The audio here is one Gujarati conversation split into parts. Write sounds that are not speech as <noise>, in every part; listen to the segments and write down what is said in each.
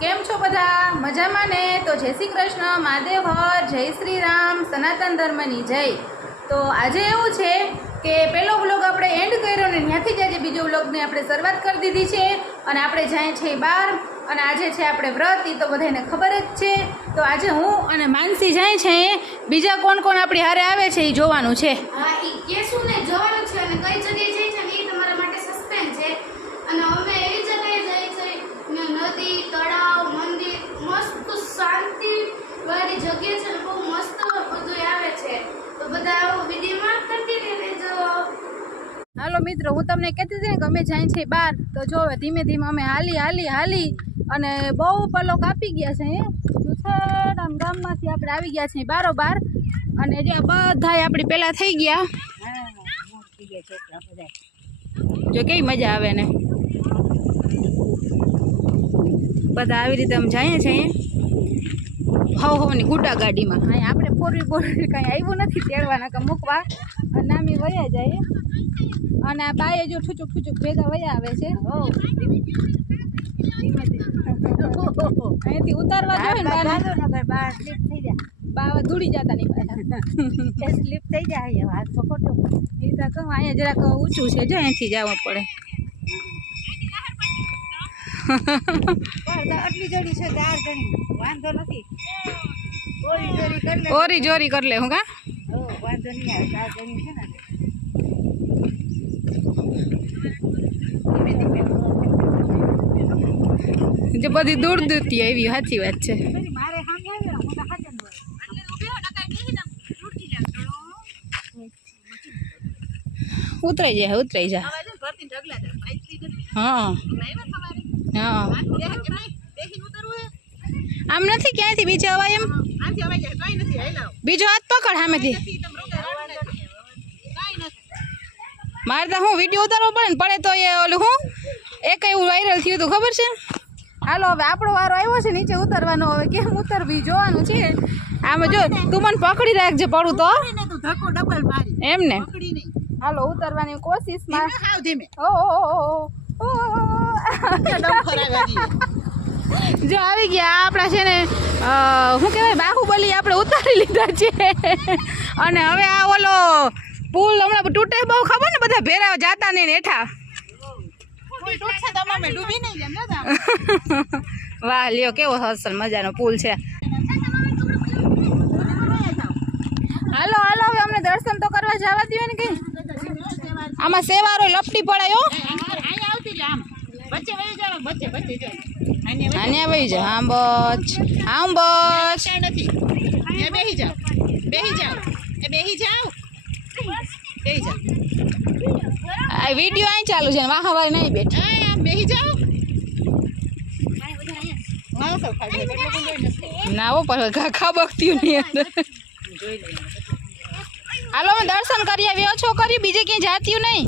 કેમ છો બધા? મજામાં ને? તો જય શ્રી કૃષ્ણ, મહાદેવ હર, જય શ્રી રામ, સનાતન ધર્મની જય. તો આજે એવું છે કે પહેલો બ્લોગ આપણે એન્ડ કર્યો ને ત્યાંથી જ આજે બીજો બ્લોગની આપણે શરૂઆત કરી દીધી છે. અને આપણે જાય છે બહાર અને આજે છે આપણે વ્રત એ તો બધાને ખબર જ છે. તો આજે હું અને માનસી જાય છે, બીજા કોણ કોણ આપણી હારે આવે છે એ જોવાનું છે. હા એ કેશું ને જવાનું છે અને કઈ જગ્યાએ જાય છે ને એ તમારા માટે સસ્પેન્સ છે અને અમે એવી જગ્યાએ જાય છે ને નદી તળાવ મંદિર મસ્ત શાંતિ વાળી જગ્યા છે ને બહુ મસ્ત બધું આવે છે તો બધા આવો વિડીયોમાં કન્ટિન્યુ રહેજો હાલો મિત્રો, હું તમને કહેતી હતી ને કે અમે જાય છે બહાર, તો જો હવે ધીમે ધીમે અમે હાલી હાલી હાલી અને બહુ પલો કાપી ગયા છે દુસર આમ ગામમાંથી આપણે આવી ગયા છીએ બારોબાર અને જે બધાય આપણી પહેલાં થઈ ગયા. જો કેવી મજા આવે ને. બધા આવી રીતે અમે જઈએ છીએ હવ હવની ગુડા ગાડીમાં. અહીંયા આપણે ફોર વ્હીલ બોર વ્હીલ કાંઈ આવ્યું નથી તેડવાના કે મૂકવા. અને નામી વયા જાય અને આ બાય જો ઠુચુક ઠુચુક ભેગા વયા આવે છે. અહીંથી ઉતારવા જોઈએ ને બાને. બા બાવા ધૂળી જતા નહીં પાછા. સ્લીપ થઈ જાય વાત તો ખોટું. એ તો કહું અહીંયા જરાક ઊંચું છે જો અહીંથી જવું પડે. આટલી જોડી છે ચાર જણી. વાંધો નથી. ઓરી જોરી કરી લે હું કા? વાંધો નહીં આવે ચાર જણી છે ને જે બધી દૂર દૂરથી આવી સાચી વાત છે. ઉતરાઈ જાય ઉતરાઈ જાય. હા. હા. આમ નથી ક્યાંયથી બીજે અવાય એમ? બીજો હાથ પકડ સામેથી. મારે તો હું વીડિયો ઉતારવો પડે ને પડે તો એ ઓલું હું એક એવું વાયરલ થયું હતું ખબર છે? હાલો હવે આપણો વારો આવ્યો છે નીચે ઉતરવાનો હવે કેમ ઉતરવી જોવાનું છે. આમાં જો તું મને પકડી રાખજે પડું તો. એમ ને? હાલો ઉતરવાની હાવ ધીમે. ઓ. જો આવી ગયા આપણા છે ને શું કહેવાય બાહુબલી આપણે ઉતારી લીધા છે. અને હવે આ ઓલો પુલ હમણાં તૂટે બહુ ખબર ને બધા ભેરા જાતા નહીં હેઠા. <laughs> વાહ, લ્યો, કેવો હસલ મજાનો પુલ છે. હાલો હાલો, હવે અમને દર્શન તો કરવા જવા દો ને કઈ. આમાં સેવારો લપટી પડાયો આને ભાઈ આમ બચ આમ બચ બેહી જાવ બેહી જાવ બેહી જાવ બેહી જા. આ વિડિયો અહીં ચાલુ છે ને વાહ વાહ નહીં બેઠ. આ આમ બેહી જાવ નાવો પર ઘાખા એટલે કોઈ નથી. ના હો પણ ખાખા બગત્યું ની અંદર. હાલો અમે દર્શન કરી આવ્યો છો કરી બીજે ક્યાંય જાત્યું નહીં?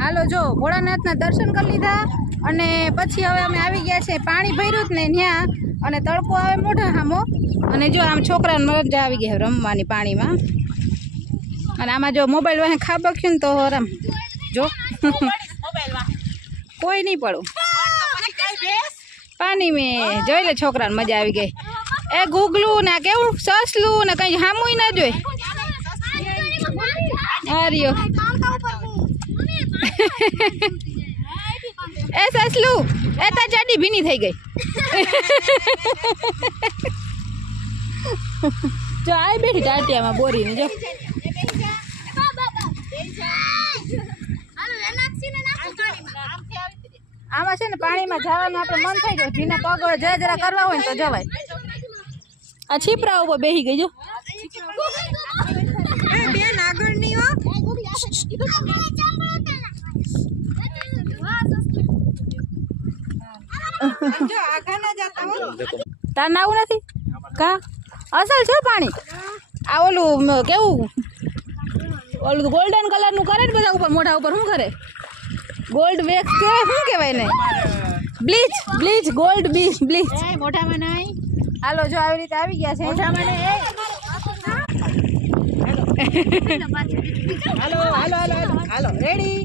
હાલો જો ભોળાનાથના દર્શન કરી લીધા અને પછી હવે અમે આવી ગયા છે પાણી ભર્યું જ ને ત્યાં અને તડકો આવે મોઢા સામો અને જો આમ છોકરાને મજા આવી ગયા રમવાની પાણીમાં. અને આમાં જો મોબાઈલ વાહે ખાબક્યું ને તો રમ જો. કોઈ નહીં પડું. પાણી મેં જોઈ લે છોકરાને મજા આવી ગઈ. એ ગુગલું ને કેવું સસલું ને કંઈ હામું ના જોઈ. હાર્યો. એ સસલું, એ તાર જાડી ભીની થઈ ગઈ. જો આ બેઠી ટાટિયામાં બોરીને જો. આમાં છે ને પાણીમાં જવાનું આપણે મન થઈ જાય. ભીના પગ જરા જરા કરવા હોય ને તો જવાય. આ છીપરા ઉપર બેસી ગઈ જો. બેન આગળ નહીં હો. જો આગળ ના જતા હો. તાર નાવું નથી? કા? અસલ છે પાણી? આ ઓલું કેવું? ઓલું ગોલ્ડન કલરનું કરે ને બધા ઉપર મોઢા ઉપર શું કરે? ગોલ્ડ વેક્સ કે શું કહેવાય ને બ્લીચ બ્લીચ ગોલ્ડ બી બ્લીચ એ મોઢામાં નહીં હાલો જો આવી રીતે આવી ગયા છે. મોઢામાં નહીં હાલો હાલો હાલો હાલો રેડી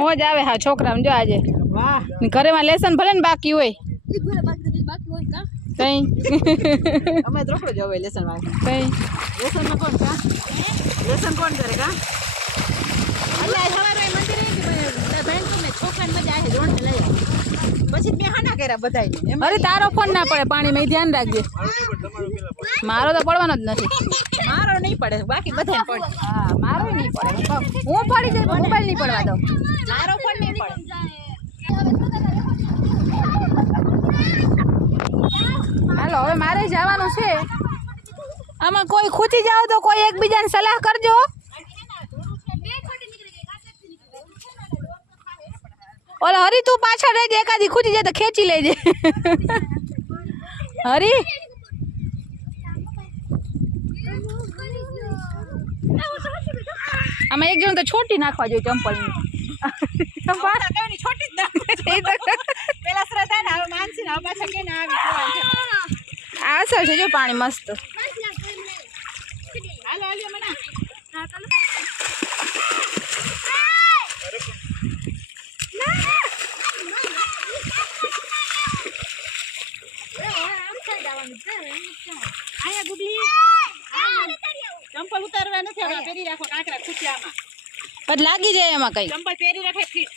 મોજ આવે હા છોકરાને જો આજે. વાહ. ને ઘરેમાં લેસન ભલે ને બાકી હોય. કઈ અમે તો રોકડો જવો લેસન વાળા કઈ લેસન કોણ કા લેસન કોણ કરે કા એટલે સવારે મંદિરે કે બેન તમે છોકરાને મજા આવે જોણ લઈ આવો. પછી મેં હાના કર્યા બધાય અરે તારો ફોન ના પડે પાણીમાં મેં ધ્યાન રાખજે. મારો તો પડવાનો જ નથી. મારો નહીં પડે બાકી બધાને પડે. હા મારો નહીં પડે. હું પડી જાય મોબાઈલ નહીં પડવા દો મારો પણ નહીં પડે. હાલો હવે મારે જવાનું છે. આમાં કોઈ ખૂચી જાવ તો કોઈ એકબીજાને સલાહ કરજો. ઓલા હરી તું પાછળ રહી રહેજે એકાદી ખૂચી જાય તો ખેંચી લેજે. હરી? આમાં એક જણ તો છોટી નાખવા જોઈએ ચંપલની. અસર છે જો પાણી મસ્ત. આયા ગુગલી ચંપલ ઉતારવા નથી હવે પહેરી રાખો કાંકરા ખૂચ્યામાં પછી લાગી જાય એમાં કઈ ચંપલ પહેરી રાખે ફીટ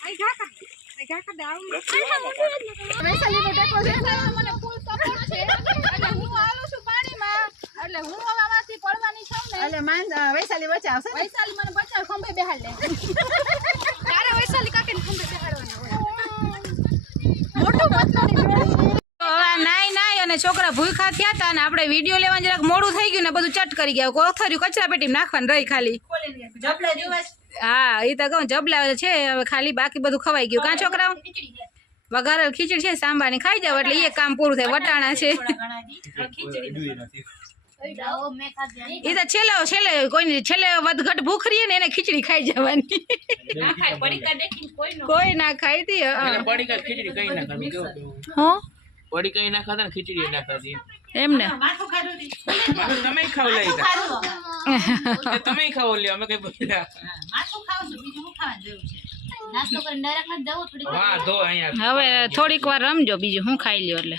વૈશાલીનો ટેકો છે ને, મને ફૂલ સપોર્ટ છે. એટલે હું આવું છું પાણીમાં. એટલે હું હવામાંથી પડવાની છું ને. એટલે માન વૈશાલી બચાવશે વૈશાલી મને બચાવ ખંભે બેહાડ લે. તારે વૈશાલી કાકીને ખંભે બેહાડવાના હોય. મોટું પતરાની જોડી. તો હવે આ નાઈ નાઈ અને છોકરા ભૂખા થયા હતા અને આપણે વીડિયો લેવાનું જરાક મોડું થઈ ગયું ને બધું ચટ કરી ગયા. કોથર્યું કચરા પેટી નાખવાનું રહી ખાલી. હા એ તો કહું જબલા છે હવે ખાલી બાકી બધું ખવાઈ ગયું. કાં છોકરાઓ? વઘારેલ ખીચડી છે સાંભાની ખાઈ જાવ એટલે એ કામ પૂરું થાય. વટાણા છે. એ તો છેલ્લે છેલ્લે કોઈની છેલ્લે વધઘટ ભૂખ રહીએ ને એને ખીચડી ખાઈ જવાની. કોઈ ના ખાઈ હતી ના હા? પડી કઈ ના ખાતા ને ખીચડી ના ખાધું. હતી. મારું તમે ખાવ લઈ તમે ખાવ લ્યો અમે કઈ બોલ્યા હવે થોડીક વાર રમજો બીજું હું ખાઈ લ્યો એટલે.